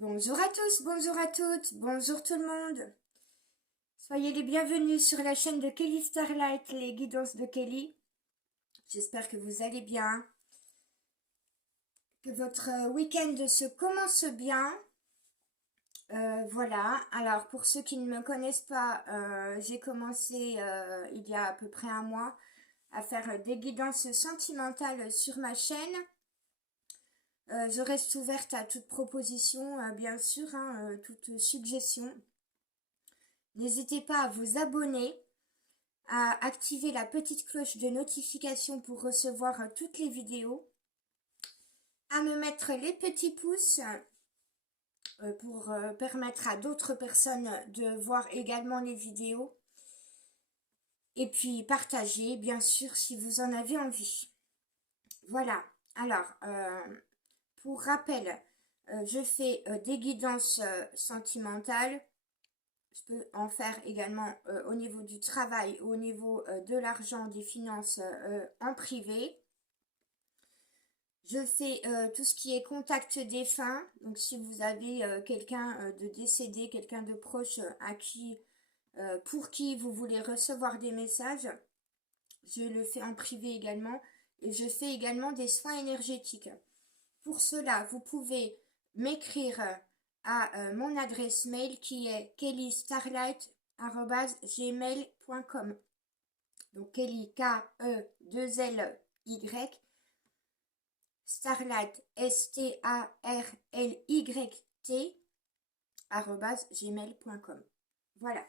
Bonjour à tous, bonjour à toutes, bonjour tout le monde. Soyez les bienvenus sur la chaîne de Kelly Starlight, les guidances de Kelly. J'espère que vous allez bien, que votre week-end se commence bien. Voilà, alors pour ceux qui ne me connaissent pas, j'ai commencé il y a à peu près un mois à faire des guidances sentimentales sur ma chaîne. Je reste ouverte à toute proposition, bien sûr, toute suggestion. N'hésitez pas à vous abonner, à activer la petite cloche de notification pour recevoir toutes les vidéos, à me mettre les petits pouces pour permettre à d'autres personnes de voir également les vidéos, et puis partager, bien sûr, si vous en avez envie. Voilà, alors, pour rappel, je fais des guidances sentimentales. Je peux en faire également au niveau du travail, au niveau de l'argent, des finances en privé. Je fais tout ce qui est contact défunt. Donc si vous avez quelqu'un de décédé, quelqu'un de proche à qui, pour qui vous voulez recevoir des messages, je le fais en privé également. Et je fais également des soins énergétiques. Pour cela, vous pouvez m'écrire à mon adresse mail qui est kellystarlight@gmail.com. Donc Kelly, K-E-2-L-Y, Starlight, S-T-A-R-L-Y-T, @gmail.com. Voilà.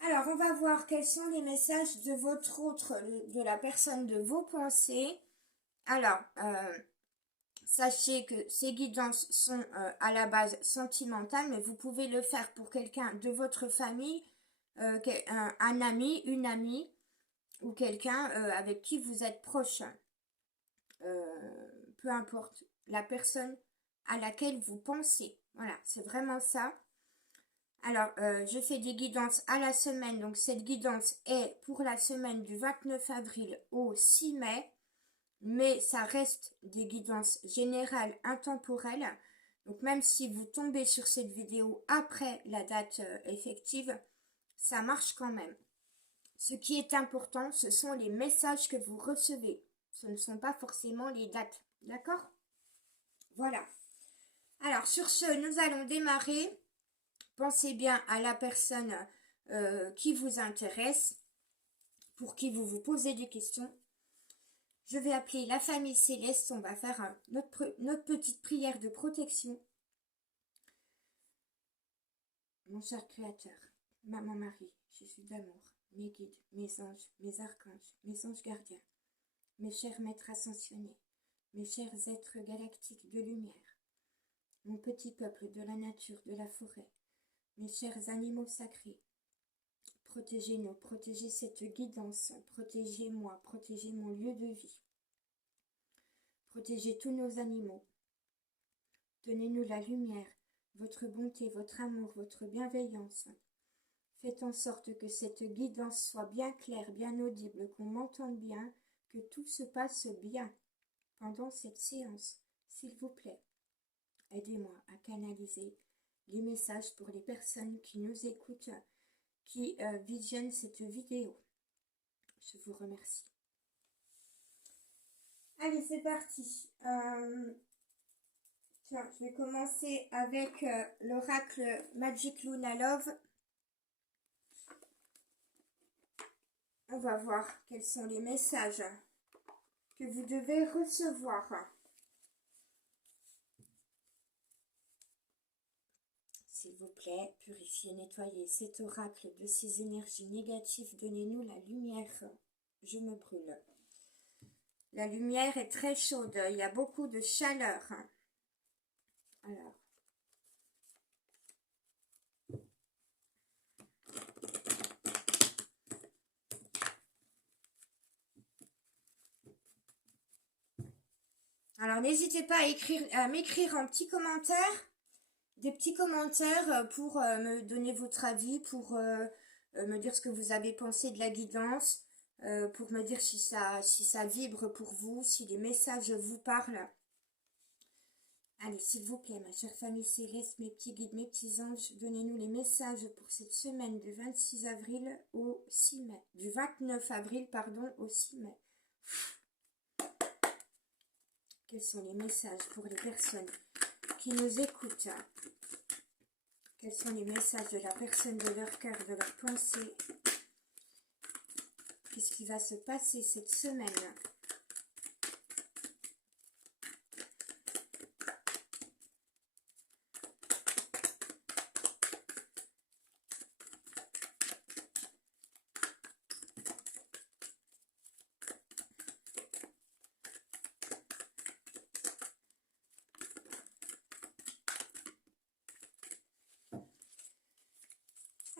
Alors, on va voir quels sont les messages de votre autre, de la personne de vos pensées. Alors, sachez que ces guidances sont à la base sentimentales, mais vous pouvez le faire pour quelqu'un de votre famille, un ami, une amie, ou quelqu'un avec qui vous êtes proche. Peu importe la personne à laquelle vous pensez. Voilà, c'est vraiment ça. Alors, je fais des guidances à la semaine. Donc, cette guidance est pour la semaine du 29 avril au 6 mai. Mais ça reste des guidances générales intemporelles. Donc même si vous tombez sur cette vidéo après la date effective, ça marche quand même. Ce qui est important, ce sont les messages que vous recevez. Ce ne sont pas forcément les dates. D'accord? Voilà. Alors sur ce, nous allons démarrer. Pensez bien à la personne qui vous intéresse, pour qui vous vous posez des questions. Je vais appeler la famille céleste, on va faire notre petite prière de protection. Mon cher Créateur, Maman Marie, Jésus d'amour, mes guides, mes anges, mes archanges, mes anges gardiens, mes chers maîtres ascensionnés, mes chers êtres galactiques de lumière, mon petit peuple de la nature, de la forêt, mes chers animaux sacrés, protégez-nous, protégez cette guidance, protégez-moi, protégez mon lieu de vie. Protégez tous nos animaux. Donnez-nous la lumière, votre bonté, votre amour, votre bienveillance. Faites en sorte que cette guidance soit bien claire, bien audible, qu'on m'entende bien, que tout se passe bien pendant cette séance, s'il vous plaît. Aidez-moi à canaliser les messages pour les personnes qui nous écoutent, qui visionnent cette vidéo. Je vous remercie. Allez, c'est parti. Tiens, je vais commencer avec l'oracle Magic Luna Love. On va voir quels sont les messages que vous devez recevoir. S'il vous plaît, purifiez, nettoyez cet oracle de ces énergies négatives. Donnez-nous la lumière. Je me brûle. La lumière est très chaude. Il y a beaucoup de chaleur. Alors. Alors, n'hésitez pas à m'écrire en petits commentaires, des petits commentaires pour me donner votre avis, pour me dire ce que vous avez pensé de la guidance, pour me dire si ça vibre pour vous, si les messages vous parlent. Allez, s'il vous plaît, ma chère famille céleste, mes petits guides, mes petits anges, donnez-nous les messages pour cette semaine du 26 avril au 6 mai. Du 29 avril, pardon, au 6 mai. Quels sont les messages pour les personnes qui nous écoutent? Quels sont les messages de la personne, de leur cœur, de leur pensée? Qu'est-ce qui va se passer cette semaine?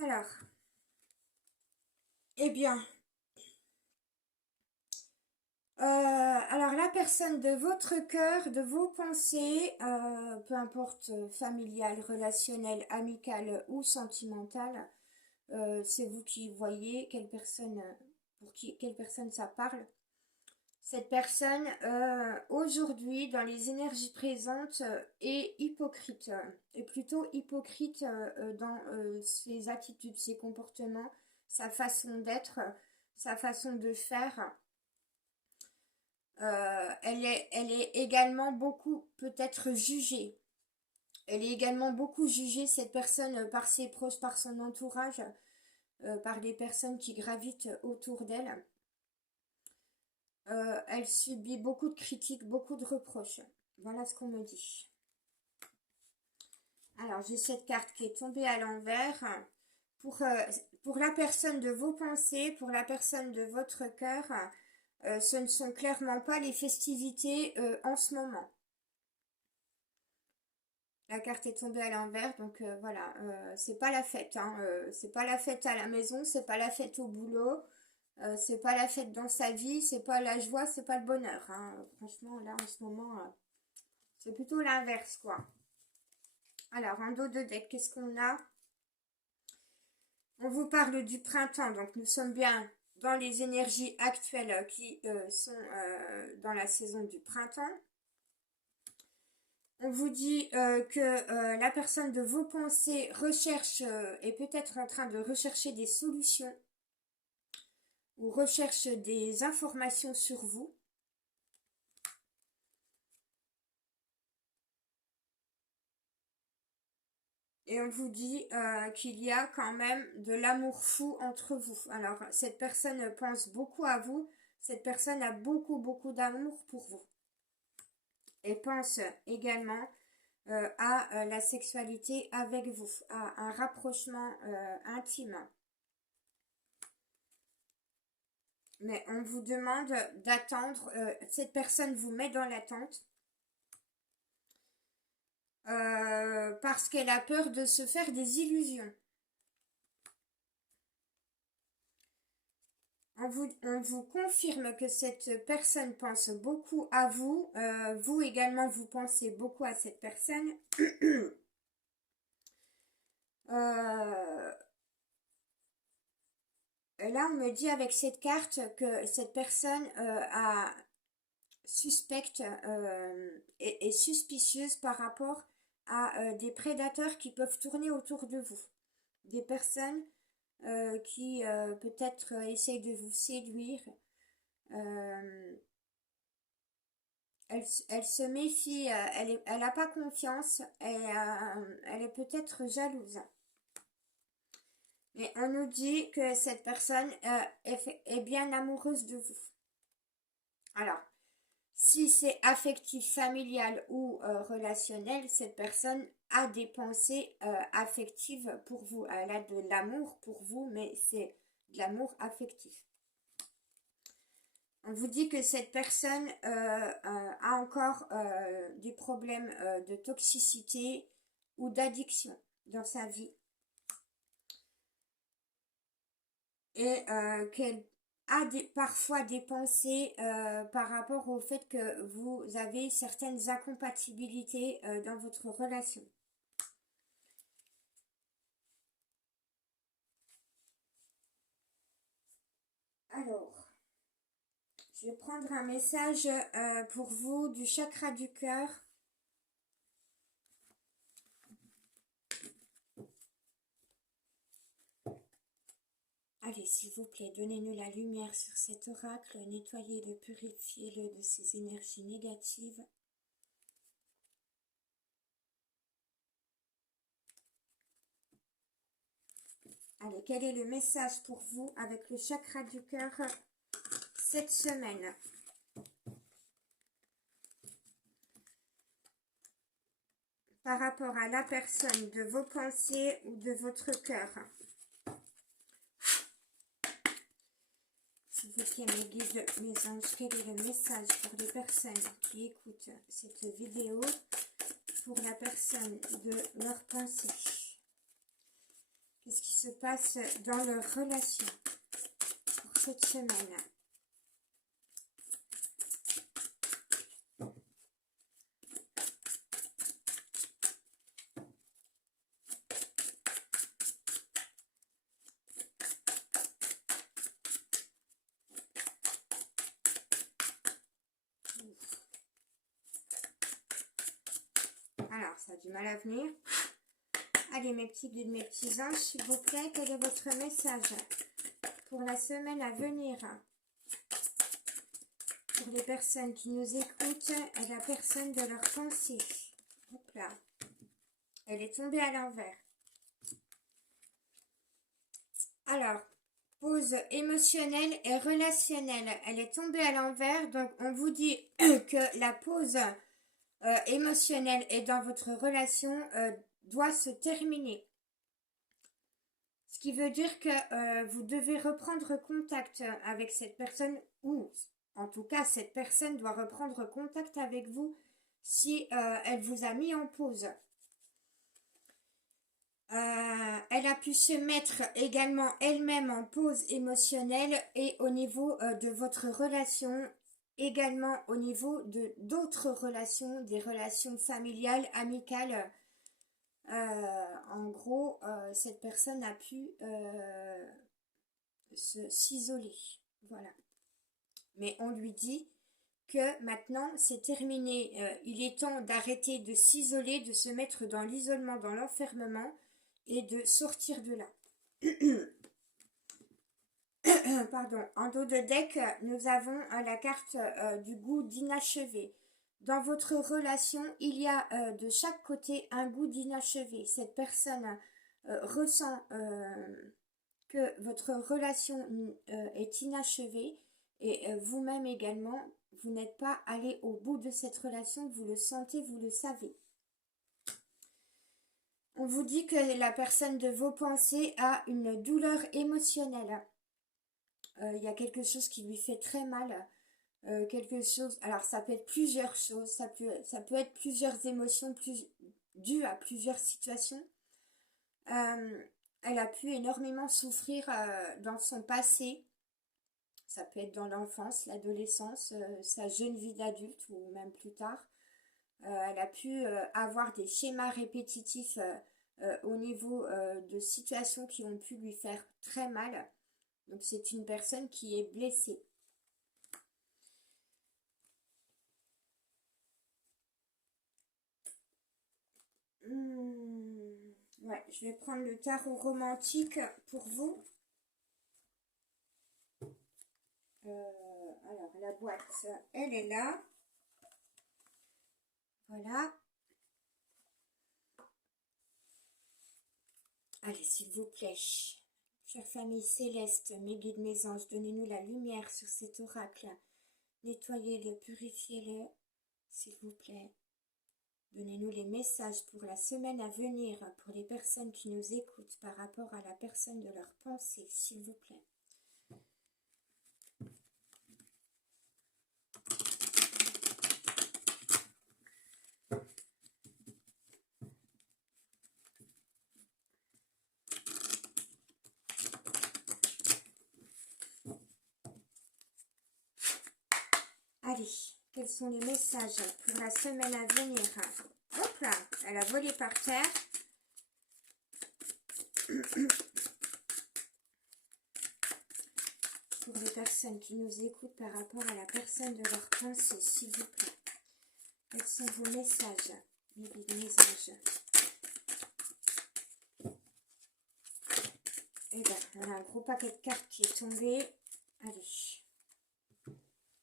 Alors, eh bien, alors la personne de votre cœur, de vos pensées, peu importe familiale, relationnelle, amicale ou sentimentale, c'est vous qui voyez quelle personne, quelle personne ça parle. Cette personne, aujourd'hui, dans les énergies présentes, est hypocrite, est plutôt hypocrite dans ses attitudes, ses comportements, sa façon d'être, sa façon de faire. Elle est également beaucoup peut-être jugée. Elle est également beaucoup jugée, cette personne, par ses proches, par son entourage, par les personnes qui gravitent autour d'elle. Elle subit beaucoup de critiques, beaucoup de reproches. Voilà ce qu'on me dit. Alors, j'ai cette carte qui est tombée à l'envers. Pour la personne de vos pensées, pour la personne de votre cœur, ce ne sont clairement pas les festivités en ce moment. La carte est tombée à l'envers, donc voilà, c'est pas la fête, hein, c'est pas la fête à la maison, c'est pas la fête au boulot, c'est pas la fête dans sa vie, c'est pas la joie, c'est pas le bonheur, hein. Franchement, là, en ce moment, c'est plutôt l'inverse, quoi. Alors, en dos de deck, qu'est-ce qu'on a? On vous parle du printemps, donc nous sommes bien dans les énergies actuelles qui sont dans la saison du printemps. On vous dit que la personne de vos pensées recherche, est peut-être en train de rechercher des solutions ou recherche des informations sur vous. Et on vous dit qu'il y a quand même de l'amour fou entre vous. Alors, cette personne pense beaucoup à vous. Cette personne a beaucoup, beaucoup d'amour pour vous. Et pense également à la sexualité avec vous, à un rapprochement intime. Mais on vous demande d'attendre. Cette personne vous met dans l'attente. Parce qu'elle a peur de se faire des illusions. On vous confirme que cette personne pense beaucoup à vous. Vous également, vous pensez beaucoup à cette personne. Là, on me dit avec cette carte que cette personne suspecte est suspicieuse par rapport à des prédateurs qui peuvent tourner autour de vous. Des personnes qui peut-être essayent de vous séduire. Elle se méfie, elle n'a pas confiance, elle est peut-être jalouse. Mais on nous dit que cette personne est bien amoureuse de vous. Alors, si c'est affectif, familial ou relationnel, cette personne a des pensées affectives pour vous. Elle a de l'amour pour vous, mais c'est de l'amour affectif. On vous dit que cette personne a encore des problèmes de toxicité ou d'addiction dans sa vie. Et qu'elle a parfois des pensées par rapport au fait que vous avez certaines incompatibilités dans votre relation. Alors, je vais prendre un message pour vous du chakra du cœur. Allez, s'il vous plaît, donnez-nous la lumière sur cet oracle, nettoyez-le, purifiez-le de ces énergies négatives. Allez, quel est le message pour vous avec le chakra du cœur cette semaine? Par rapport à la personne de vos pensées ou de votre cœur. S'il vous plaît, mes guides, mes anges, quel est le message pour les personnes qui écoutent cette vidéo, pour la personne de leur pensée? Qu'est-ce qui se passe dans leur relation pour cette semaine? Alors, ça a du mal à venir. Allez, mes petits guides, mes petits anges, s'il vous plaît, quel est votre message pour la semaine à venir? Pour les personnes qui nous écoutent, et la personne de leur pensée. Hop là. Elle est tombée à l'envers. Alors, pause émotionnelle et relationnelle. Elle est tombée à l'envers, donc on vous dit que la pause émotionnelle et dans votre relation doit se terminer. Ce qui veut dire que vous devez reprendre contact avec cette personne, ou en tout cas cette personne doit reprendre contact avec vous si elle vous a mis en pause. Elle a pu se mettre également elle-même en pause émotionnelle et au niveau de votre relation, également au niveau de d'autres relations, des relations familiales, amicales. En gros, cette personne a pu s'isoler. Voilà. Mais on lui dit que maintenant c'est terminé. Il est temps d'arrêter de s'isoler, de se mettre dans l'isolement, dans l'enfermement et de sortir de là. Pardon. En dos de deck, nous avons la carte du goût d'inachevé. Dans votre relation, il y a de chaque côté un goût d'inachevé. Cette personne ressent que votre relation est inachevée et vous-même également, vous n'êtes pas allé au bout de cette relation, vous le sentez, vous le savez. On vous dit que la personne de vos pensées a une douleur émotionnelle. Il y a quelque chose qui lui fait très mal. Quelque chose, alors ça peut être plusieurs choses, ça peut être plusieurs émotions dues à plusieurs situations. Elle a pu énormément souffrir dans son passé. Ça peut être dans l'enfance, l'adolescence, sa jeune vie d'adulte ou même plus tard. Elle a pu avoir des schémas répétitifs au niveau de situations qui ont pu lui faire très mal. Donc c'est une personne qui est blessée. Ouais, je vais prendre le tarot romantique pour vous. Alors, la boîte, elle est là. Voilà. Allez, s'il vous plaît, chère famille céleste, mes guides, mes anges, donnez-nous la lumière sur cet oracle. Nettoyez-le, purifiez-le, s'il vous plaît. Donnez-nous les messages pour la semaine à venir, pour les personnes qui nous écoutent par rapport à la personne de leur pensée, s'il vous plaît. Allez, quels sont les messages pour la semaine à venir? Hop là, elle a volé par terre. Pour les personnes qui nous écoutent par rapport à la personne de leur pensée, s'il vous plaît. Quels sont vos messages, mes guides, mes anges? Et ben, on a un gros paquet de cartes qui est tombé. Allez.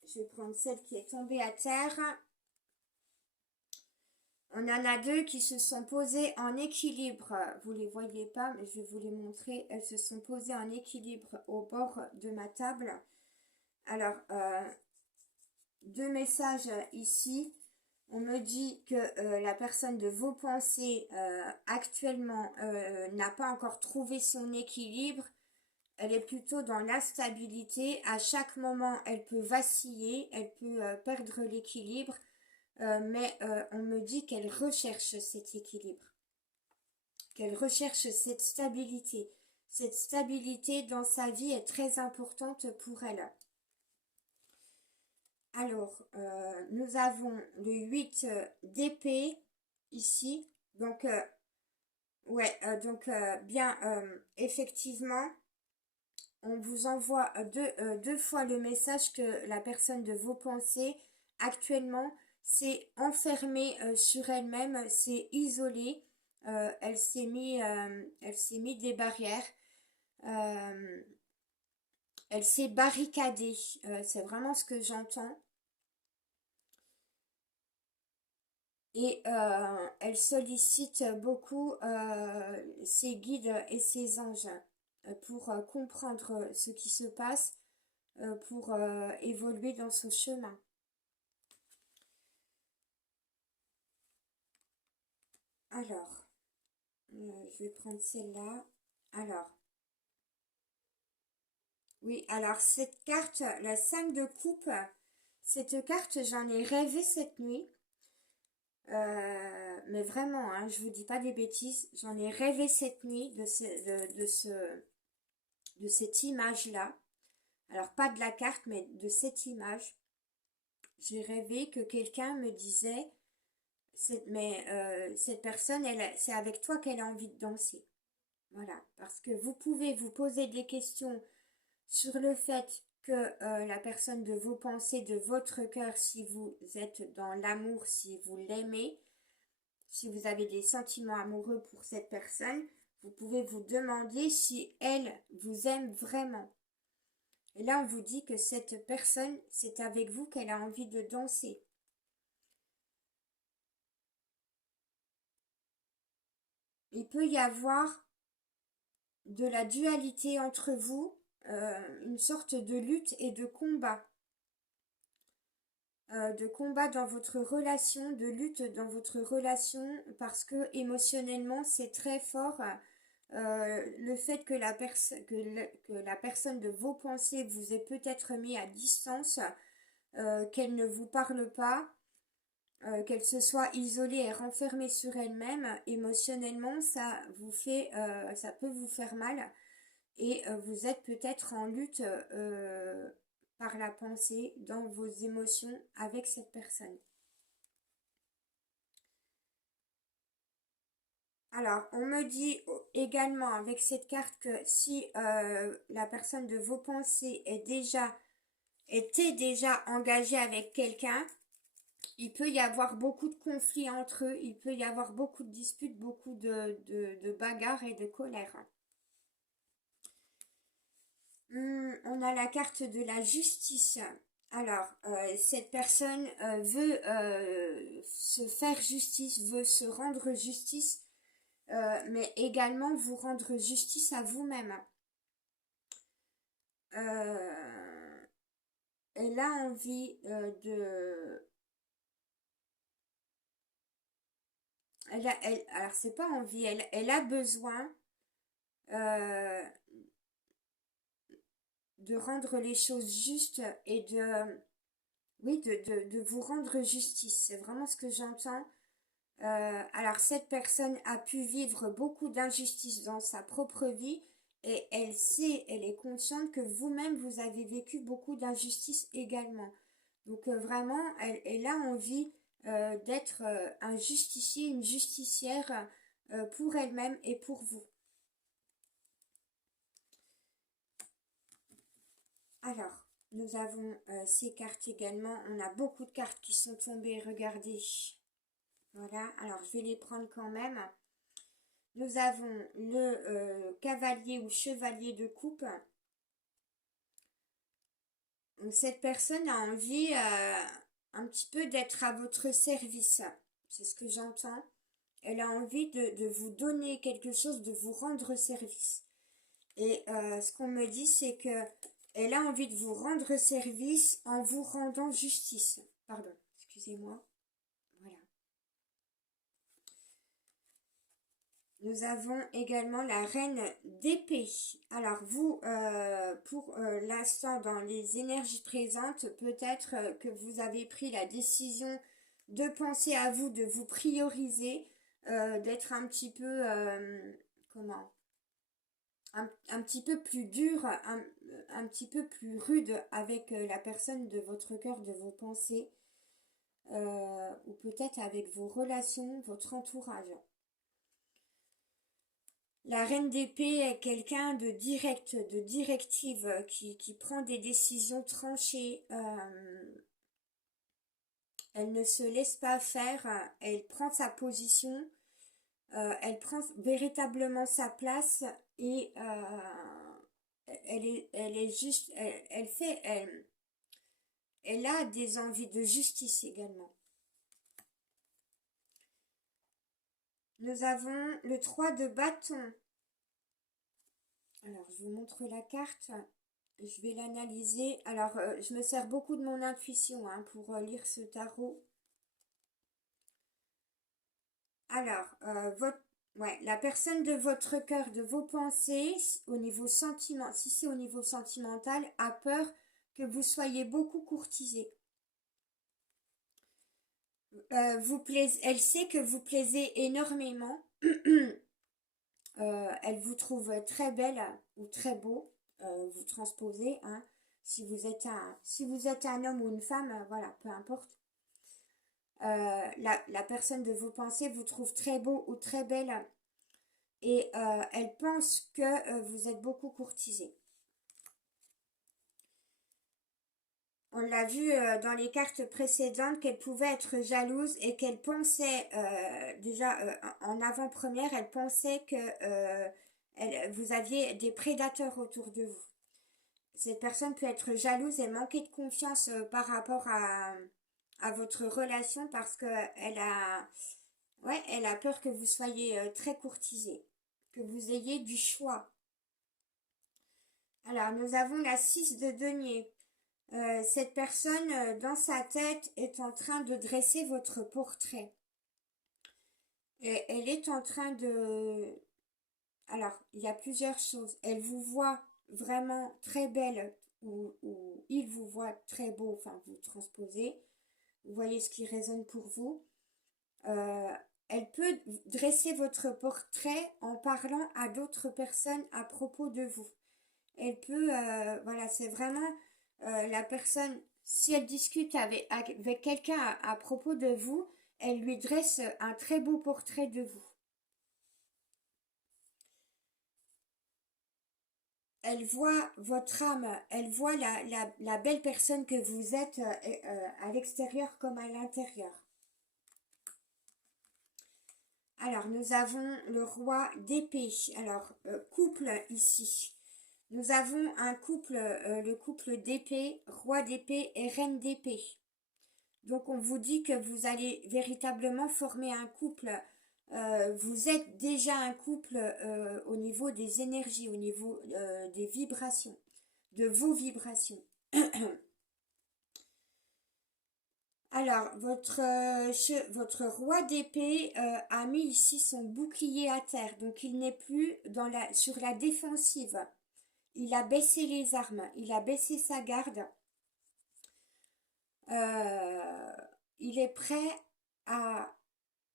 Je vais prendre celle qui est tombée à terre. On en a deux qui se sont posées en équilibre. Vous les voyez pas, mais je vais vous les montrer. Elles se sont posées en équilibre au bord de ma table. Alors, deux messages ici. On me dit que la personne de vos pensées actuellement n'a pas encore trouvé son équilibre. Elle est plutôt dans l'instabilité. À chaque moment, elle peut vaciller, elle peut perdre l'équilibre. Mais on me dit qu'elle recherche cet équilibre, qu'elle recherche cette stabilité. Cette stabilité dans sa vie est très importante pour elle. Alors, nous avons le 8 d'épée ici. Donc, ouais, donc bien, effectivement, on vous envoie deux fois le message que la personne de vos pensées, actuellement, s'est enfermée sur elle-même, s'est isolée, elle s'est mis des barrières, euh, elle s'est barricadée, c'est vraiment ce que j'entends. Et elle sollicite beaucoup ses guides et ses anges pour comprendre ce qui se passe, pour évoluer dans son chemin. Alors, je vais prendre celle-là. Alors, oui, alors cette carte, la 5 de coupe, cette carte, j'en ai rêvé cette nuit. Mais vraiment, hein, je vous dis pas des bêtises, j'en ai rêvé cette nuit de cette image-là. Alors, pas de la carte, mais de cette image. J'ai rêvé que quelqu'un me disait, cette personne, c'est avec toi qu'elle a envie de danser. Voilà, parce que vous pouvez vous poser des questions sur le fait que la personne de vos pensées, de votre cœur, si vous êtes dans l'amour, si vous l'aimez, si vous avez des sentiments amoureux pour cette personne, vous pouvez vous demander si elle vous aime vraiment. Et là, on vous dit que cette personne, c'est avec vous qu'elle a envie de danser. Il peut y avoir de la dualité entre vous, une sorte de lutte et de combat. De combat dans votre relation, de lutte dans votre relation, parce que émotionnellement, c'est très fort. Le fait que que la personne de vos pensées vous ait peut-être mis à distance, qu'elle ne vous parle pas, qu'elle se soit isolée et renfermée sur elle-même, émotionnellement, ça peut vous faire mal. Et vous êtes peut-être en lutte par la pensée dans vos émotions avec cette personne. Alors, on me dit également avec cette carte que si la personne de vos pensées était déjà engagée avec quelqu'un, il peut y avoir beaucoup de conflits entre eux, il peut y avoir beaucoup de disputes, beaucoup de bagarres et de colère. On a la carte de la justice. Alors, cette personne veut se faire justice, veut se rendre justice, mais également vous rendre justice à vous-même. Elle a envie alors c'est pas envie, elle a besoin euh, de rendre les choses justes et oui, de vous rendre justice. C'est vraiment ce que j'entends. Alors cette personne a pu vivre beaucoup d'injustices dans sa propre vie et elle est consciente que vous-même vous avez vécu beaucoup d'injustices également. Donc vraiment, elle a envie d'être un justicier, une justicière pour elle-même et pour vous. Alors, nous avons ces cartes également. On a beaucoup de cartes qui sont tombées, regardez. Voilà, alors je vais les prendre quand même. Nous avons le cavalier ou chevalier de coupe. Donc, cette personne a envie un petit peu d'être à votre service. C'est ce que j'entends. Elle a envie de vous donner quelque chose, de vous rendre service. Et ce qu'on me dit, c'est que elle a envie de vous rendre service en vous rendant justice. Pardon, excusez-moi. Voilà. Nous avons également la reine d'épée. Alors vous, pour l'instant, dans les énergies présentes, peut-être que vous avez pris la décision de penser à vous, de vous prioriser, d'être un petit peu, comment, un petit peu plus dur, un petit peu plus rude avec la personne de votre cœur, de vos pensées, ou peut-être avec vos relations, votre entourage. La reine d'épée est quelqu'un de direct, de directive, qui prend des décisions tranchées. Elle ne se laisse pas faire, elle prend sa position, elle prend véritablement sa place et elle est juste, elle a des envies de justice également. Nous avons le 3 de bâton. Alors, je vous montre la carte. Je vais l'analyser. Alors, je me sers beaucoup de mon intuition pour lire ce tarot. Alors, la personne de votre cœur, de vos pensées, au niveau sentiment, si c'est au niveau sentimental, a peur que vous soyez beaucoup courtisé. Elle sait que vous plaisez énormément. Elle vous trouve très belle ou très beau. Vous transposez, hein. Si vous êtes un homme ou une femme, voilà, peu importe. La personne de vos pensées vous trouve très beau ou très belle et elle pense que vous êtes beaucoup courtisé. On l'a vu dans les cartes précédentes qu'elle pouvait être jalouse et qu'elle pensait, déjà en avant-première, elle pensait que vous aviez des prédateurs autour de vous. Cette personne peut être jalouse et manquer de confiance par rapport à votre relation parce que elle a peur que vous soyez très courtisé, que vous ayez du choix. Alors, nous avons la 6 de denier. Cette personne, dans sa tête, est en train de dresser votre portrait. Et elle est en train de... Alors, il y a plusieurs choses. Elle vous voit vraiment très belle ou il vous voit très beau, enfin, vous transposez. Vous voyez ce qui résonne pour vous. Elle peut dresser votre portrait en parlant à d'autres personnes à propos de vous. Elle peut, voilà, c'est vraiment la personne, si elle discute avec quelqu'un à propos de vous, elle lui dresse un très beau portrait de vous. Elle voit votre âme, elle voit la belle personne que vous êtes à l'extérieur comme à l'intérieur. Alors, nous avons le roi d'épée. Alors, couple ici. Nous avons un couple, le couple d'épée, roi d'épée et reine d'épée. Donc, on vous dit que vous allez véritablement former un couple. Vous êtes déjà un couple au niveau des énergies, au niveau des vibrations, de vos vibrations. Alors, votre roi d'épée a mis ici son bouclier à terre, donc il n'est plus sur la défensive. Il a baissé les armes, il a baissé sa garde. Il est prêt à...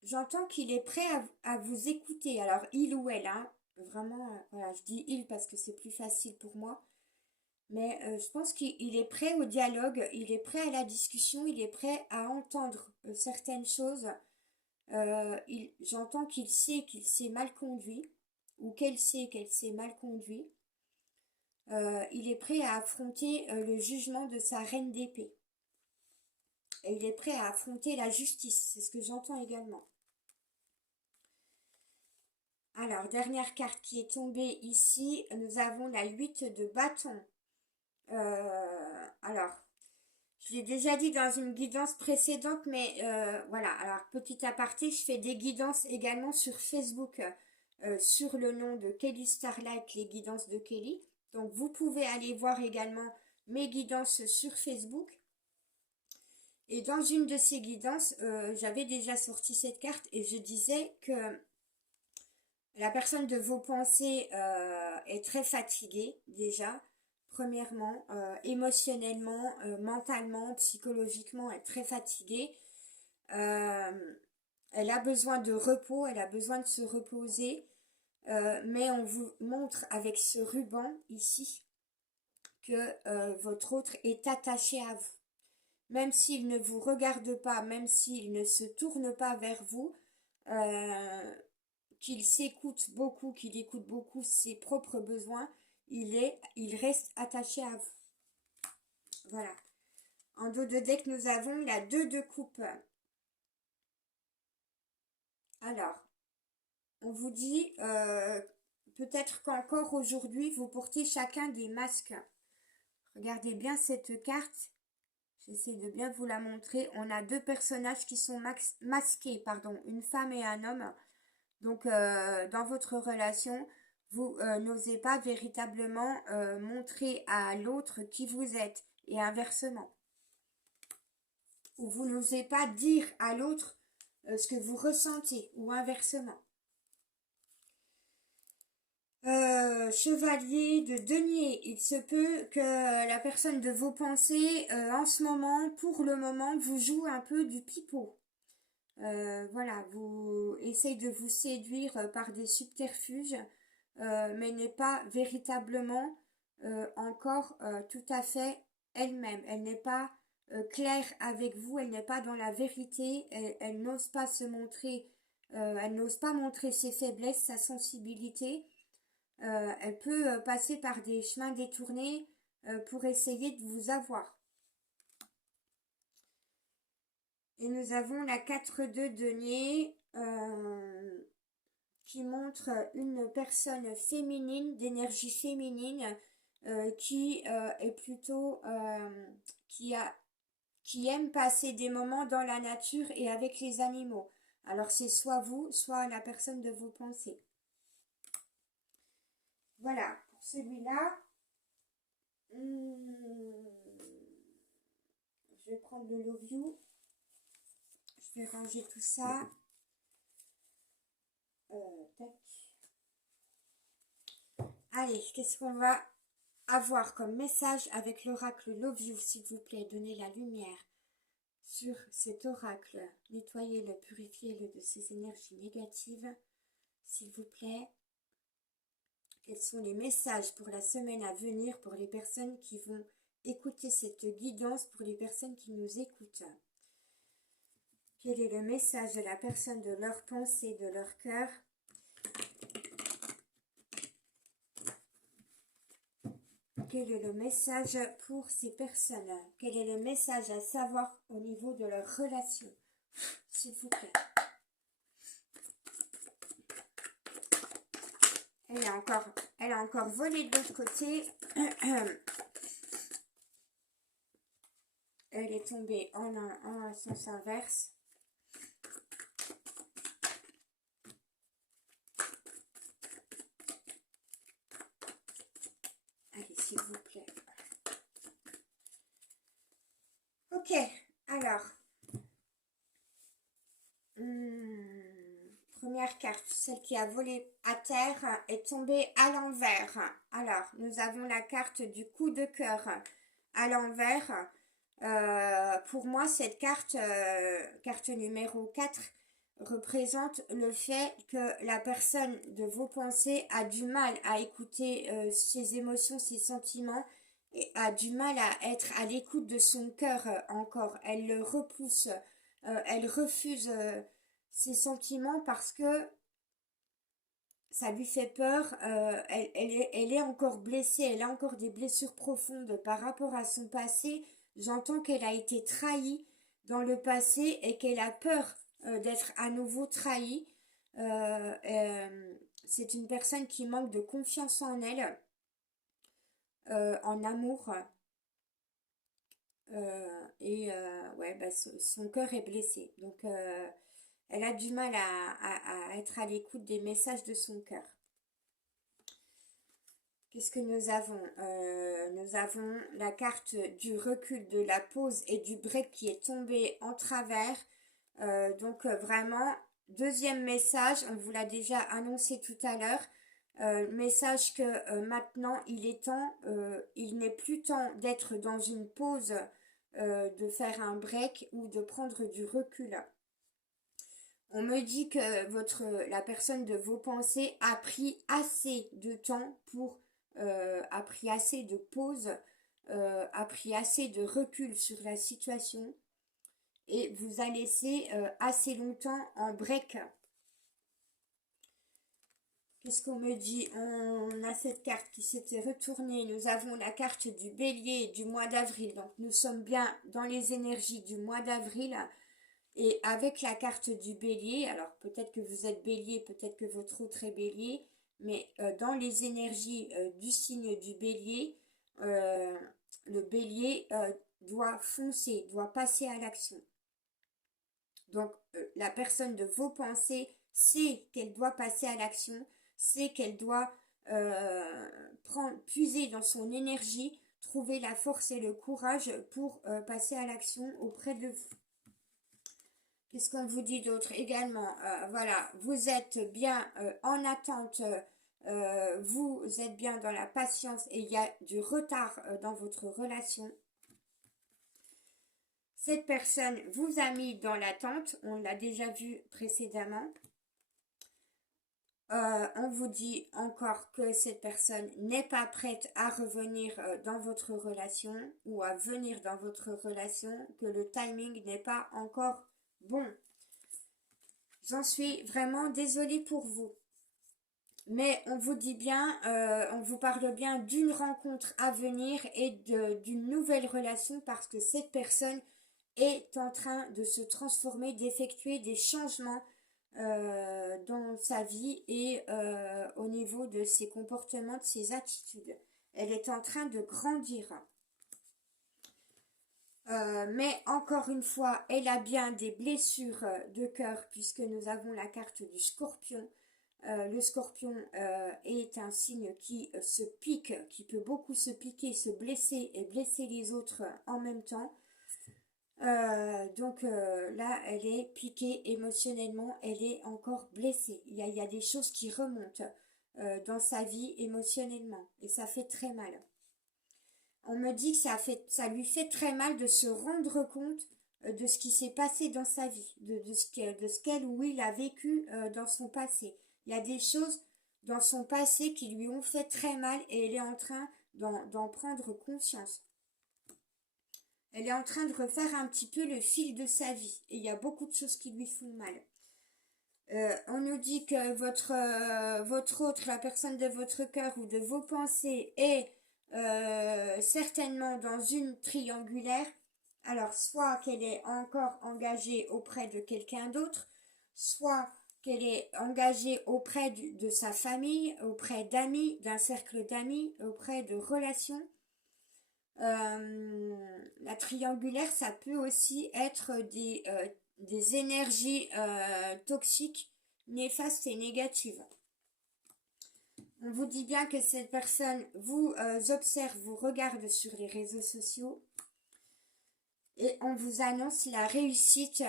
J'entends qu'il est prêt à vous écouter. Alors, il ou elle, hein, vraiment, voilà, je dis il parce que c'est plus facile pour moi. Mais je pense qu'il est prêt au dialogue, il est prêt à la discussion, il est prêt à entendre certaines choses. J'entends qu'il sait mal conduit, ou qu'elle sait qu'elle s'est mal conduit. Il est prêt à affronter le jugement de sa reine d'épée. Et il est prêt à affronter la justice, c'est ce que j'entends également. Alors, dernière carte qui est tombée ici, nous avons la 8 de bâton. Alors, je l'ai déjà dit dans une guidance précédente, mais voilà. Alors, petit aparté, je fais des guidances également sur Facebook, sur le nom de Kelly Starlight, les guidances de Kelly. Donc, vous pouvez aller voir également mes guidances sur Facebook. Et dans une de ces guidances, j'avais déjà sorti cette carte et je disais que la personne de vos pensées est très fatiguée déjà, premièrement, émotionnellement, mentalement, psychologiquement, elle est très fatiguée. Elle a besoin de repos, elle a besoin de se reposer, mais on vous montre avec ce ruban ici que votre autre est attaché à vous. Même s'il ne vous regarde pas, même s'il ne se tourne pas vers vous, qu'il s'écoute beaucoup, qu'il écoute beaucoup ses propres besoins, il reste attaché à vous. Voilà. En dos de deck, nous avons la 2 de coupe. Alors, on vous dit, peut-être qu'encore aujourd'hui, vous portez chacun des masques. Regardez bien cette carte. J'essaie de bien vous la montrer. On a deux personnages qui sont masqués, pardon, une femme et un homme. Donc, dans votre relation, vous n'osez pas véritablement montrer à l'autre qui vous êtes et inversement. Ou vous n'osez pas dire à l'autre ce que vous ressentez ou inversement. Chevalier de denier, il se peut que la personne de vos pensées, en ce moment, pour le moment, vous joue un peu du pipeau. Voilà, vous essayez de vous séduire par des subterfuges, mais n'est pas véritablement encore tout à fait elle-même. Elle n'est pas claire avec vous, elle n'est pas dans la vérité, elle n'ose pas se montrer, elle n'ose pas montrer ses faiblesses, sa sensibilité. Elle peut passer par des chemins détournés pour essayer de vous avoir. Et nous avons la 4 de denier qui montre une personne féminine, d'énergie féminine, qui est plutôt qui aime passer des moments dans la nature et avec les animaux. Alors c'est soit vous, soit la personne de vos pensées. Voilà, pour celui-là, je vais prendre le Love You. Je vais ranger tout ça. Tac. Allez, qu'est-ce qu'on va avoir comme message avec l'oracle Love You, s'il vous plaît? Donnez la lumière sur cet oracle. Nettoyez-le, purifiez-le de ces énergies négatives, s'il vous plaît. Quels sont les messages pour la semaine à venir pour les personnes qui vont écouter cette guidance, pour les personnes qui nous écoutent? Quel est le message de la personne, de leur pensée, de leur cœur? Quel est le message pour ces personnes? Quel est le message à savoir au niveau de leur relation? S'il vous plaît. Elle a encore volé de l'autre côté. Elle est tombée en sens inverse. Allez, s'il vous plaît. Ok, alors. Première carte, celle qui a volé à terre, est tombée à l'envers. Alors, nous avons la carte du coup de cœur à l'envers. Pour moi, cette carte, carte numéro 4, représente le fait que la personne de vos pensées a du mal à écouter ses émotions, ses sentiments, et a du mal à être à l'écoute de son cœur encore. Elle le repousse, elle refuse ses sentiments parce que ça lui fait peur, elle est encore blessée, elle a encore des blessures profondes par rapport à son passé. J'entends qu'elle a été trahie dans le passé et qu'elle a peur d'être à nouveau trahie. C'est une personne qui manque de confiance en elle, en amour. Ouais, bah, son cœur est blessé. Donc, elle a du mal à être à l'écoute des messages de son cœur. Qu'est-ce que nous avons? Nous avons la carte du recul, de la pause et du break qui est tombée en travers. Vraiment, deuxième message, on vous l'a déjà annoncé tout à l'heure. Message que maintenant il n'est plus temps d'être dans une pause, de faire un break ou de prendre du recul. On me dit que la personne de vos pensées a pris assez de temps a pris assez de pause, a pris assez de recul sur la situation et vous a laissé assez longtemps en break. Qu'est-ce qu'on me dit? On a cette carte qui s'était retournée. Nous avons la carte du bélier du mois d'avril. Donc nous sommes bien dans les énergies du mois d'avril. Et avec la carte du bélier, alors peut-être que vous êtes bélier, peut-être que votre autre est bélier, mais dans les énergies du signe du bélier, le bélier doit foncer, doit passer à l'action. Donc la personne de vos pensées sait qu'elle doit passer à l'action, sait qu'elle doit puiser dans son énergie, trouver la force et le courage pour passer à l'action auprès de vous. Qu'est-ce qu'on vous dit d'autre également? Voilà, vous êtes bien en attente, vous êtes bien dans la patience et il y a du retard dans votre relation. Cette personne vous a mis dans l'attente, on l'a déjà vu précédemment. On vous dit encore que cette personne n'est pas prête à revenir dans votre relation ou à venir dans votre relation, que le timing n'est pas encore bon. J'en suis vraiment désolée pour vous. Mais on vous dit bien, on vous parle bien d'une rencontre à venir et d'une nouvelle relation parce que cette personne est en train de se transformer, d'effectuer des changements dans sa vie et au niveau de ses comportements, de ses attitudes. Elle est en train de grandir. Mais encore une fois, elle a bien des blessures de cœur puisque nous avons la carte du scorpion. Le scorpion est un signe qui se pique, qui peut beaucoup se piquer, se blesser et blesser les autres en même temps. Là, elle est piquée émotionnellement, elle est encore blessée. Il y a des choses qui remontent dans sa vie émotionnellement et ça fait très mal. On me dit que ça lui fait très mal de se rendre compte de ce qui s'est passé dans sa vie, de ce qu'elle ou il a vécu dans son passé. Il y a des choses dans son passé qui lui ont fait très mal et elle est en train d'en prendre conscience. Elle est en train de refaire un petit peu le fil de sa vie et il y a beaucoup de choses qui lui font mal. On nous dit que votre autre, la personne de votre cœur ou de vos pensées est certainement dans une triangulaire. Alors, soit qu'elle est encore engagée auprès de quelqu'un d'autre, soit qu'elle est engagée auprès de sa famille, auprès d'amis, d'un cercle d'amis, auprès de relations. La triangulaire, ça peut aussi être des énergies toxiques, néfastes et négatives. On vous dit bien que cette personne vous observe, vous regarde sur les réseaux sociaux et on vous annonce la réussite,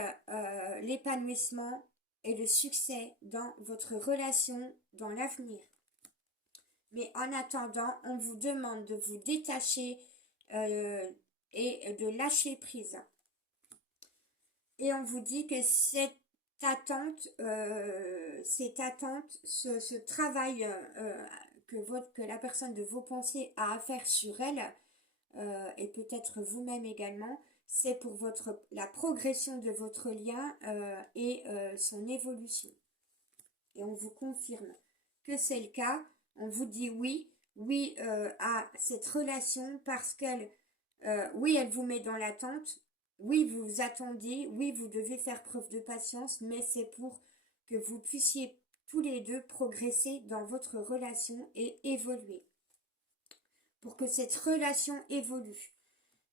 l'épanouissement et le succès dans votre relation dans l'avenir. Mais en attendant, on vous demande de vous détacher et de lâcher prise. Et on vous dit que cette attente, ce travail que la personne de vos pensées a à faire sur elle, et peut-être vous-même également, c'est pour la progression de votre lien et son évolution. Et on vous confirme que c'est le cas. On vous dit oui à cette relation parce qu'elle, oui, elle vous met dans l'attente. Oui, vous attendez, oui, vous devez faire preuve de patience, mais c'est pour que vous puissiez tous les deux progresser dans votre relation et évoluer. Pour que cette relation évolue.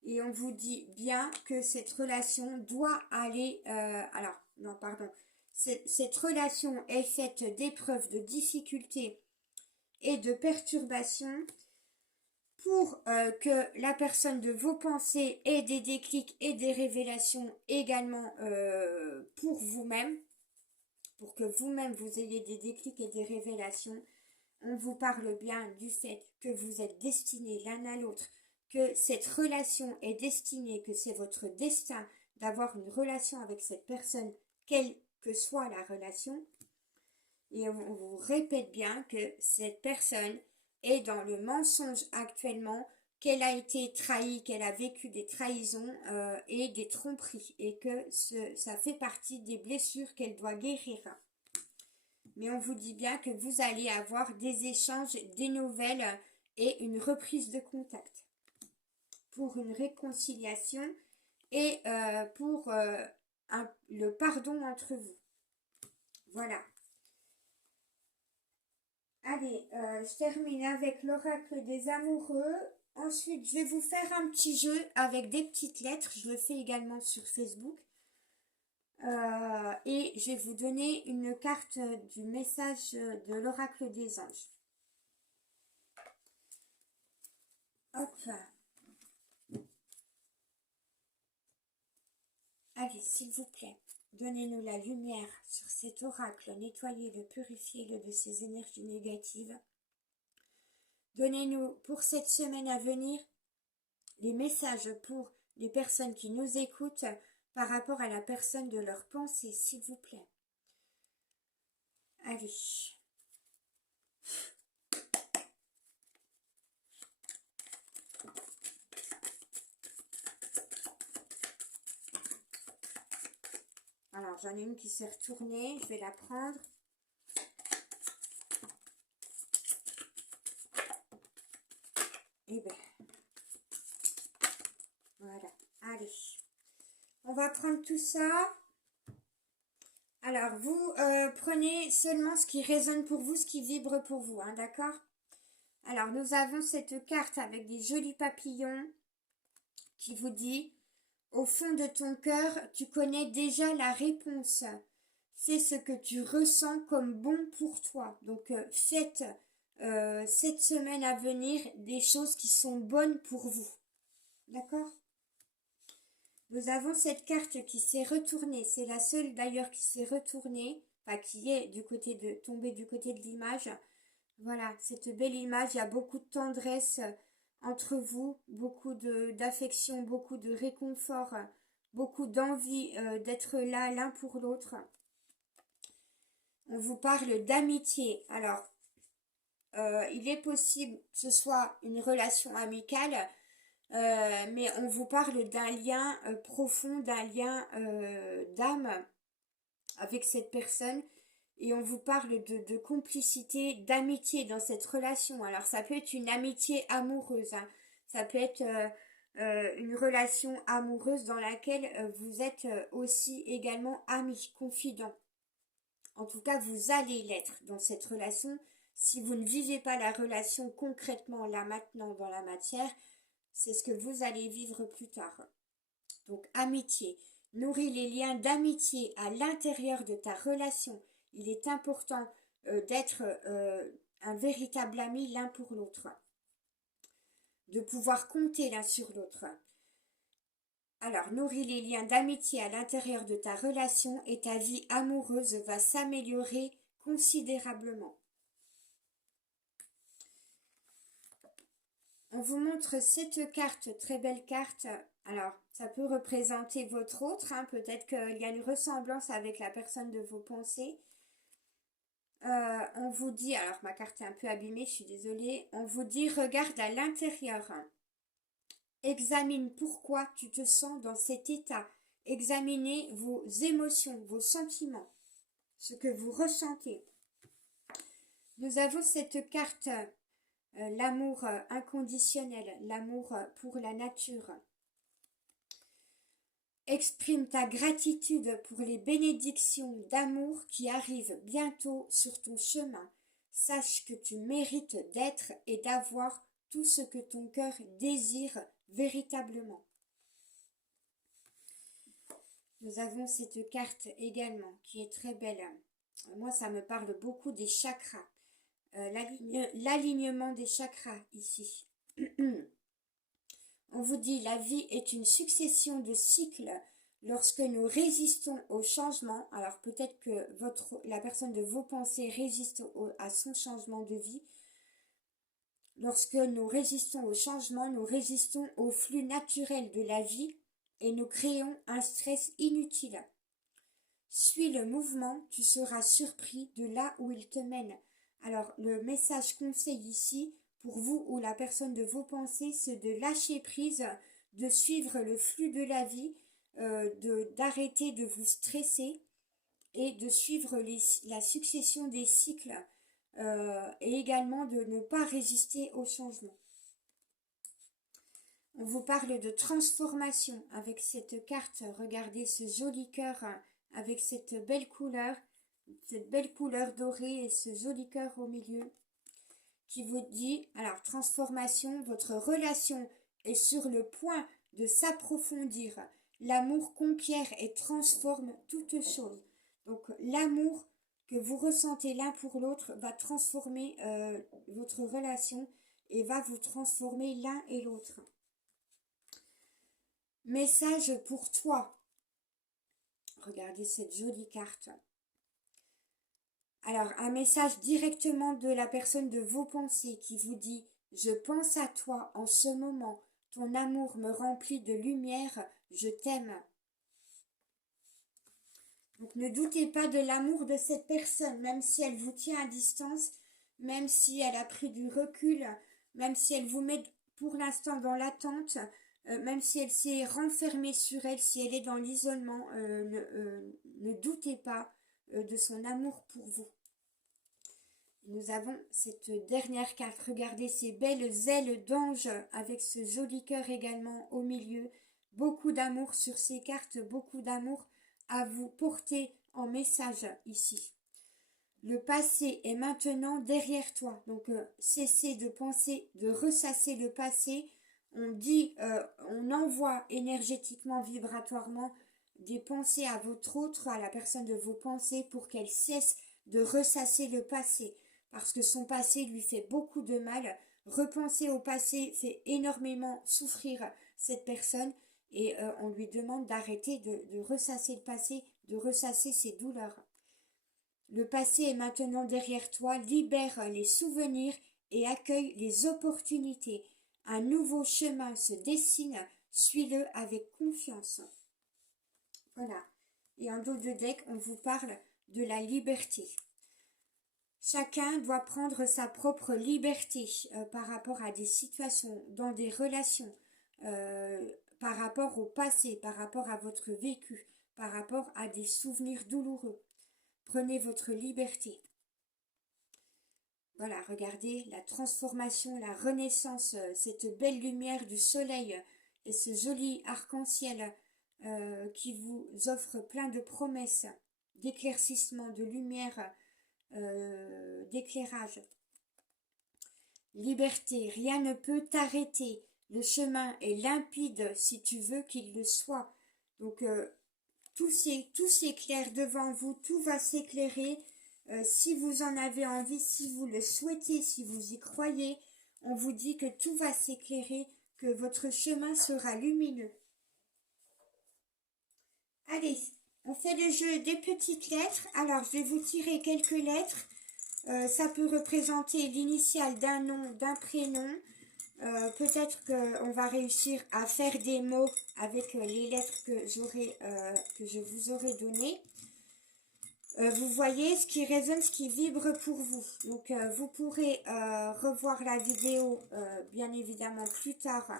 Et on vous dit bien que cette relation doit aller... alors, non, pardon. Cette relation est faite d'épreuves, de difficultés et de perturbations pour que la personne de vos pensées ait des déclics et des révélations également pour vous-même, pour que vous-même vous ayez des déclics et des révélations. On vous parle bien du fait que vous êtes destinés l'un à l'autre, que cette relation est destinée, que c'est votre destin d'avoir une relation avec cette personne, quelle que soit la relation. Et on vous répète bien que cette personne est dans le mensonge actuellement, qu'elle a été trahie, qu'elle a vécu des trahisons et des tromperies, et que ça fait partie des blessures qu'elle doit guérir. Mais on vous dit bien que vous allez avoir des échanges, des nouvelles et une reprise de contact pour une réconciliation et pour le pardon entre vous. Voilà. Allez, je termine avec l'oracle des amoureux. Ensuite, je vais vous faire un petit jeu avec des petites lettres. Je le fais également sur Facebook. Et je vais vous donner une carte du message de l'oracle des anges. Hop. Allez, s'il vous plaît, donnez-nous la lumière sur cet oracle, nettoyez-le, purifiez-le de ces énergies négatives. Donnez-nous pour cette semaine à venir les messages pour les personnes qui nous écoutent par rapport à la personne de leur pensée, s'il vous plaît. Allez. Alors, j'en ai une qui s'est retournée. Je vais la prendre. Et bien. Voilà. Allez. On va prendre tout ça. Alors, vous prenez seulement ce qui résonne pour vous, ce qui vibre pour vous, hein, d'accord? Alors, nous avons cette carte avec des jolis papillons qui vous dit... Au fond de ton cœur, tu connais déjà la réponse. Fais ce que tu ressens comme bon pour toi. Donc, faites cette semaine à venir des choses qui sont bonnes pour vous. D'accord? Nous avons cette carte qui s'est retournée. C'est la seule d'ailleurs qui s'est retournée. Enfin, qui est tombée du côté de l'image. Voilà, cette belle image. Il y a beaucoup de tendresse entre vous, beaucoup d'affection, beaucoup de réconfort, beaucoup d'envie d'être là l'un pour l'autre. On vous parle d'amitié. Alors, il est possible que ce soit une relation amicale, mais on vous parle d'un lien profond, d'un lien d'âme avec cette personne. Et on vous parle de complicité, d'amitié dans cette relation. Alors, ça peut être une amitié amoureuse, hein. Ça peut être une relation amoureuse dans laquelle vous êtes aussi également amis, confidents. En tout cas, vous allez l'être dans cette relation. Si vous ne vivez pas la relation concrètement, là, maintenant, dans la matière, c'est ce que vous allez vivre plus tard. Donc, amitié. Nourris les liens d'amitié à l'intérieur de ta relation. Il est important d'être un véritable ami l'un pour l'autre. De pouvoir compter l'un sur l'autre. Alors, nourris les liens d'amitié à l'intérieur de ta relation et ta vie amoureuse va s'améliorer considérablement. On vous montre cette carte, très belle carte. Alors, ça peut représenter votre autre, hein. Peut-être qu'il y a une ressemblance avec la personne de vos pensées. On vous dit, alors ma carte est un peu abîmée, je suis désolée. On vous dit, regarde à l'intérieur. Examine pourquoi tu te sens dans cet état. Examinez vos émotions, vos sentiments, ce que vous ressentez. Nous avons cette carte, l'amour inconditionnel, l'amour pour la nature. Exprime ta gratitude pour les bénédictions d'amour qui arrivent bientôt sur ton chemin. Sache que tu mérites d'être et d'avoir tout ce que ton cœur désire véritablement. Nous avons cette carte également qui est très belle. Moi, ça me parle beaucoup des chakras. L'alignement des chakras ici. On vous dit, la vie est une succession de cycles. Lorsque nous résistons au changement, alors peut-être que la personne de vos pensées résiste à son changement de vie. Lorsque nous résistons au changement, nous résistons au flux naturel de la vie et nous créons un stress inutile. Suis le mouvement, tu seras surpris de là où il te mène. Alors, le message conseil ici, pour vous ou la personne de vos pensées, c'est de lâcher prise, de suivre le flux de la vie, d'arrêter de vous stresser et de suivre la succession des cycles et également de ne pas résister au changement. On vous parle de transformation avec cette carte. Regardez ce joli cœur avec cette belle couleur dorée et ce joli cœur au milieu qui vous dit, alors transformation, votre relation est sur le point de s'approfondir. L'amour conquiert et transforme toute chose. Donc l'amour que vous ressentez l'un pour l'autre va transformer votre relation et va vous transformer l'un et l'autre. Message pour toi. Regardez cette jolie carte. Alors, un message directement de la personne de vos pensées qui vous dit « Je pense à toi en ce moment, ton amour me remplit de lumière, je t'aime ». Donc, ne doutez pas de l'amour de cette personne, même si elle vous tient à distance, même si elle a pris du recul, même si elle vous met pour l'instant dans l'attente, même si elle s'est renfermée sur elle, si elle est dans l'isolement, ne doutez pas de son amour pour vous. Nous avons cette dernière carte. Regardez ces belles ailes d'ange avec ce joli cœur également au milieu. Beaucoup d'amour sur ces cartes, beaucoup d'amour à vous porter en message ici. Le passé est maintenant derrière toi. Donc, cessez de penser, de ressasser le passé. On dit, on envoie énergétiquement, vibratoirement des pensées à votre autre, à la personne de vos pensées pour qu'elle cesse de ressasser le passé. Parce que son passé lui fait beaucoup de mal. Repenser au passé fait énormément souffrir cette personne et on lui demande d'arrêter de ressasser le passé, de ressasser ses douleurs. Le passé est maintenant derrière toi, libère les souvenirs et accueille les opportunités. Un nouveau chemin se dessine, suis-le avec confiance. Voilà. Et en dos de deck, on vous parle de la liberté. Chacun doit prendre sa propre liberté par rapport à des situations, dans des relations, par rapport au passé, par rapport à votre vécu, par rapport à des souvenirs douloureux. Prenez votre liberté. Voilà, regardez la transformation, la renaissance, cette belle lumière du soleil et ce joli arc-en-ciel qui vous offre plein de promesses, d'éclaircissement, de lumière, d'éclairage. Liberté, rien ne peut t'arrêter. Le chemin est limpide si tu veux qu'il le soit. Donc, tout s'éclaire devant vous, tout va s'éclairer. Si vous en avez envie, si vous le souhaitez, si vous y croyez, on vous dit que tout va s'éclairer, que votre chemin sera lumineux. Allez, on fait le jeu des petites lettres. Alors, je vais vous tirer quelques lettres. Ça peut représenter l'initiale d'un nom, d'un prénom. Peut-être qu'on va réussir à faire des mots avec les lettres que je vous aurai données. Vous voyez ce qui résonne, ce qui vibre pour vous. Donc, vous pourrez revoir la vidéo, bien évidemment, plus tard.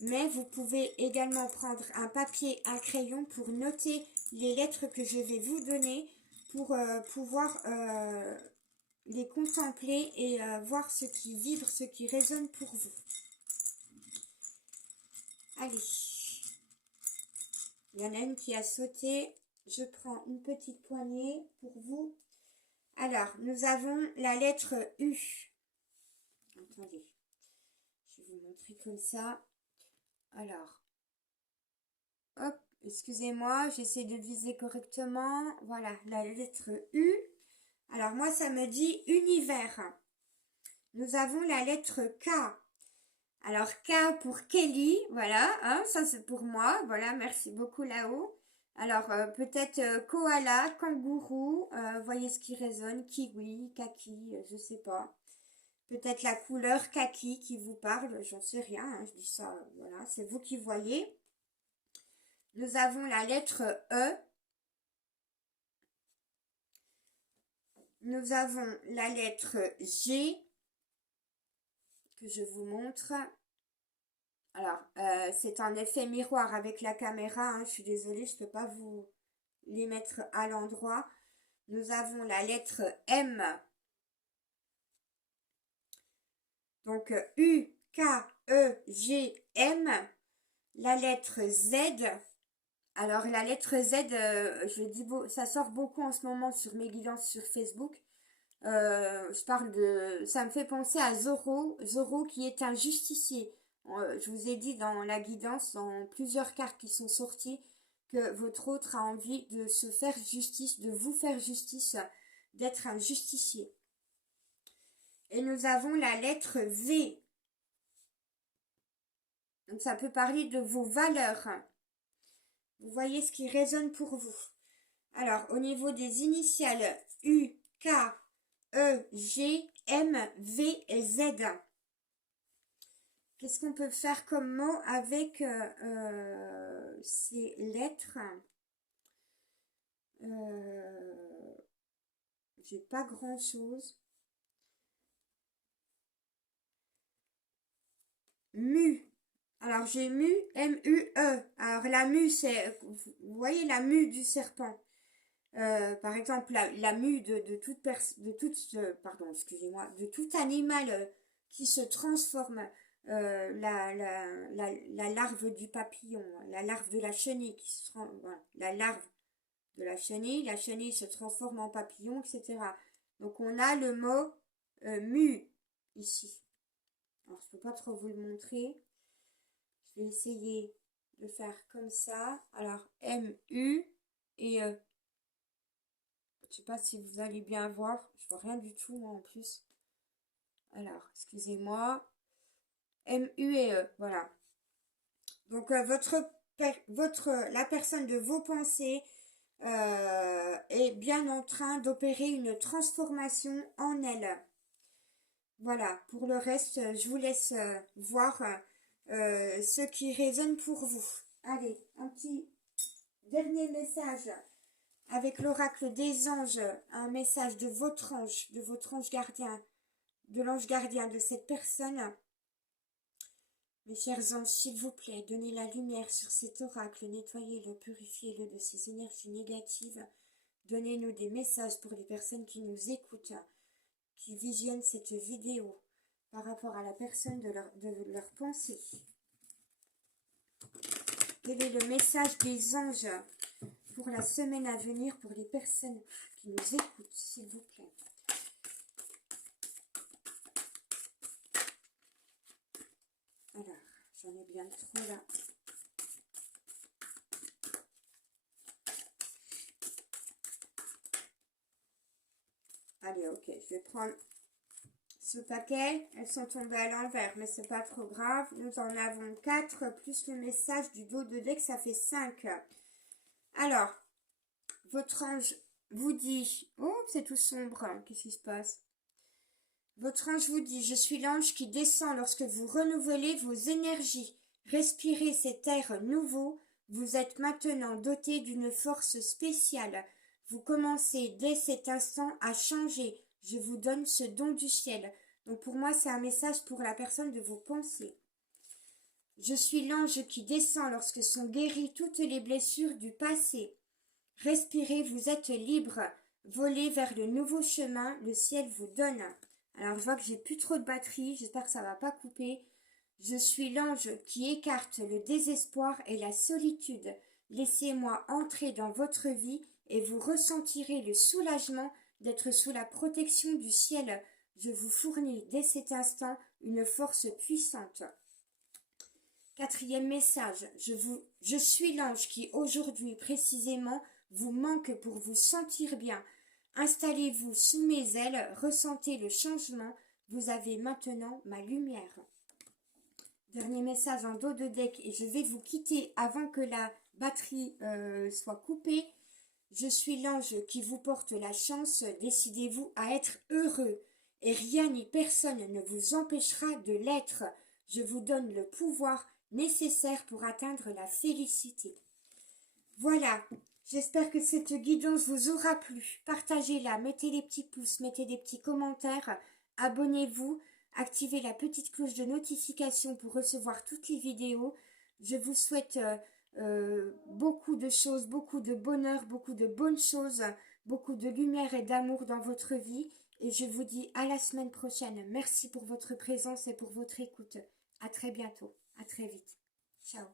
Mais vous pouvez également prendre un papier, un crayon pour noter les lettres que je vais vous donner pour pouvoir les contempler et voir ce qui vibre, ce qui résonne pour vous. Allez. Il y en a une qui a sauté. Je prends une petite poignée pour vous. Alors, nous avons la lettre U. Attendez, je vais vous montrer comme ça. Alors, hop, excusez-moi, j'essaie de viser correctement. Voilà, la lettre U. Alors, moi, ça me dit univers. Nous avons la lettre K. Alors, K pour Kelly, voilà, hein, ça c'est pour moi. Voilà, merci beaucoup là-haut. Alors, peut-être koala, kangourou, voyez ce qui résonne, kiwi, kaki, je sais pas. Peut-être la couleur kaki qui vous parle, j'en sais rien, hein, je dis ça, voilà, c'est vous qui voyez. Nous avons la lettre E. Nous avons la lettre G, que je vous montre. Alors, c'est un effet miroir avec la caméra, hein, je suis désolée, je ne peux pas vous les mettre à l'endroit. Nous avons la lettre M. Donc, U, K, E, G, M. La lettre Z. Alors, la lettre Z, je dis ça sort beaucoup en ce moment sur mes guidances sur Facebook. Je parle de... Ça me fait penser à Zorro. Zorro qui est un justicier. Je vous ai dit dans la guidance, dans plusieurs cartes qui sont sorties, que votre autre a envie de se faire justice, de vous faire justice, d'être un justicier. Et nous avons la lettre V. Donc ça peut parler de vos valeurs. Vous voyez ce qui résonne pour vous. Alors, au niveau des initiales U, K, E, G, M, V et Z. Qu'est-ce qu'on peut faire comme mot avec ces lettres? J'ai pas grand-chose. Mu. Alors, j'ai mu, M-U-E. Alors, la mue, c'est... Vous voyez la mue du serpent. Par exemple, la mue de toute pardon, excusez-moi, de tout animal qui se transforme. La larve du papillon, la larve de la chenille qui se voilà, la larve de la chenille se transforme en papillon, etc. Donc on a le mot mu ici. Alors je peux pas trop vous le montrer. Je vais essayer de faire comme ça. Alors M-U et je sais pas si vous allez bien voir. Je vois rien du tout moi en plus. Alors excusez-moi. M-U et E, voilà. Donc la personne de vos pensées est bien en train d'opérer une transformation en elle. Voilà, pour le reste, je vous laisse voir ce qui résonne pour vous. Allez, un petit dernier message avec l'oracle des anges, un message de votre ange gardien, de l'ange gardien de cette personne. Mes chers anges, s'il vous plaît, donnez la lumière sur cet oracle, nettoyez-le, purifiez-le de ces énergies négatives. Donnez-nous des messages pour les personnes qui nous écoutent, qui visionnent cette vidéo par rapport à la personne de leur pensée. Quel est le message des anges pour la semaine à venir pour les personnes qui nous écoutent, s'il vous plaît? Alors, j'en ai bien trop là. Allez, ok, je vais prendre ce paquet. Elles sont tombées à l'envers, mais c'est pas trop grave. Nous en avons 4, plus le message du dos de deck, ça fait 5. Alors, votre ange vous dit... Oh, c'est tout sombre. Qu'est-ce qui se passe? Votre ange vous dit, je suis l'ange qui descend lorsque vous renouvelez vos énergies. Respirez cet air nouveau. Vous êtes maintenant doté d'une force spéciale. Vous commencez dès cet instant à changer. Je vous donne ce don du ciel. Donc pour moi, c'est un message pour la personne de vos pensées. Je suis l'ange qui descend lorsque sont guéries toutes les blessures du passé. Respirez, vous êtes libre. Volez vers le nouveau chemin, le ciel vous donne. Alors je vois que j'ai plus trop de batterie, j'espère que ça va pas couper. Je suis l'ange qui écarte le désespoir et la solitude. Laissez-moi entrer dans votre vie et vous ressentirez le soulagement d'être sous la protection du ciel. Je vous fournis dès cet instant une force puissante. Quatrième message, je suis l'ange qui aujourd'hui précisément vous manque pour vous sentir bien. Installez-vous sous mes ailes, ressentez le changement, vous avez maintenant ma lumière. Dernier message en dos de deck et je vais vous quitter avant que la batterie soit coupée. Je suis l'ange qui vous porte la chance, décidez-vous à être heureux et rien ni personne ne vous empêchera de l'être. Je vous donne le pouvoir nécessaire pour atteindre la félicité. Voilà, j'espère que cette guidance vous aura plu. Partagez-la, mettez des petits pouces, mettez des petits commentaires, abonnez-vous, activez la petite cloche de notification pour recevoir toutes les vidéos. Je vous souhaite beaucoup de choses, beaucoup de bonheur, beaucoup de bonnes choses, beaucoup de lumière et d'amour dans votre vie. Et je vous dis à la semaine prochaine. Merci pour votre présence et pour votre écoute. À très bientôt. À très vite. Ciao.